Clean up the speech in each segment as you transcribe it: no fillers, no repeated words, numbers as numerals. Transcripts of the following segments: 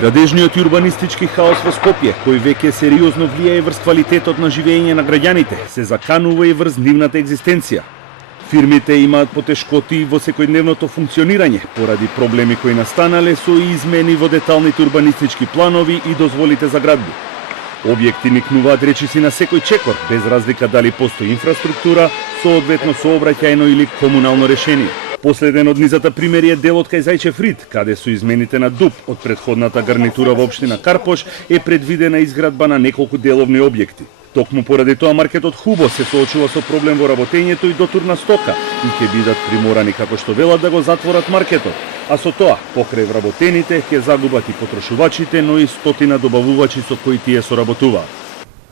Градежниот и урбанистички хаос во Скопје, кој веќе сериозно влијае врз квалитетот на живење на граѓаните, се заканува и врз нивната екзистенција. Фирмите имаат потешкоти во секојдневното функционирање, поради проблеми кои настанале со измени во деталните урбанистички планови и дозволите за градби. Објекти никнуваат речиси на секој чекор, без разлика дали постои инфраструктура, соодветно сообраќајно или комунално решение. Последен од низата примери е делот кај Зајчев Рид, каде со измените на ДУП од претходната гарнитура во општина Карпош е предвидена изградба на неколку деловни објекти. Токму поради тоа маркетот Хубо се соочува со проблем во работењето и дотур на стока и ќе бидат приморани како што велат да го затворат маркетот, а со тоа покрај вработените ќе загубат и потрошувачите, но и стотина добавувачи со кои тие соработуваат.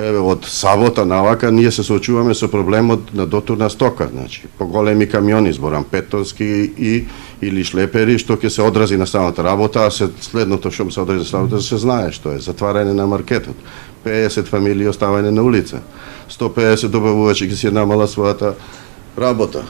Од сабота навака ние се соочуваме со проблемот на дотурна стока, значи поголеми камиони, зборам 5 тонски или шлепери, што ќе се одрази на самата работа, а следното што се одрази на самата се знае што е затварање на маркетот. 50 фамилии оставање на улица. 150 добавувачи ќе си намала својата работа.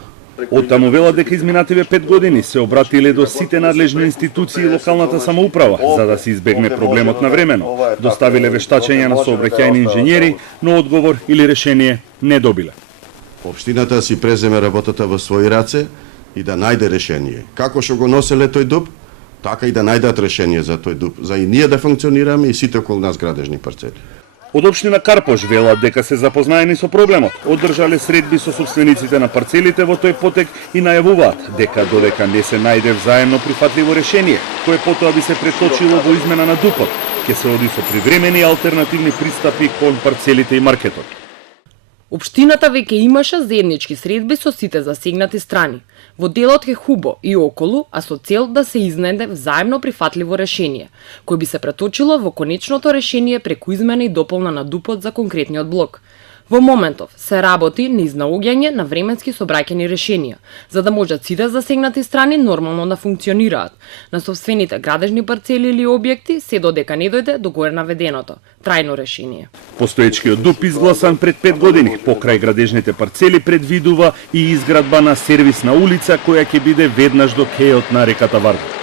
Оттаму велат дека изминативе 5 години се обратиле до сите надлежни институции и локалната самоуправа, за да се избегне проблемот навремено. Доставиле вештачења на сообраќајни инженери, но одговор или решение не добиле. Општината си преземе работата во своји раце и да најде решение. Како што го носеле тој ДУП, така и да најдат решение за тој ДУП, за и ние да функционираме и сите околу нас градежни парцели. Од општина Карпош велат дека се запознаени со проблемот, одржале средби со собствениците на парцелите во тој потек и најавуваат дека додека не се најде взаемно прифатливо решение, кое потоа би се преточило во измена на ДУП-от, ќе се оди со привремени алтернативни пристапи кон парцелите и маркетот. Општината веќе имаше заеднички средби со сите засегнати страни, во делот Хубо и околу, а со цел да се изнајде взаемно прифатливо решение, кој би се преточило во конечното решение преку измена и дополна на ДУП-от за конкретниот блок. Во моментов се работи на изнаоѓање на временски собраќани решенија, за да можат сите засегнати страни нормално да функционираат на собствените градежни парцели или објекти, се додека не дојде до горе наведеното трајно решение. Постоечкиот ДУП изгласан пред 5 години покрај градежните парцели предвидува и изградба на сервисна улица која ќе биде веднаш до кејот на реката Вардар.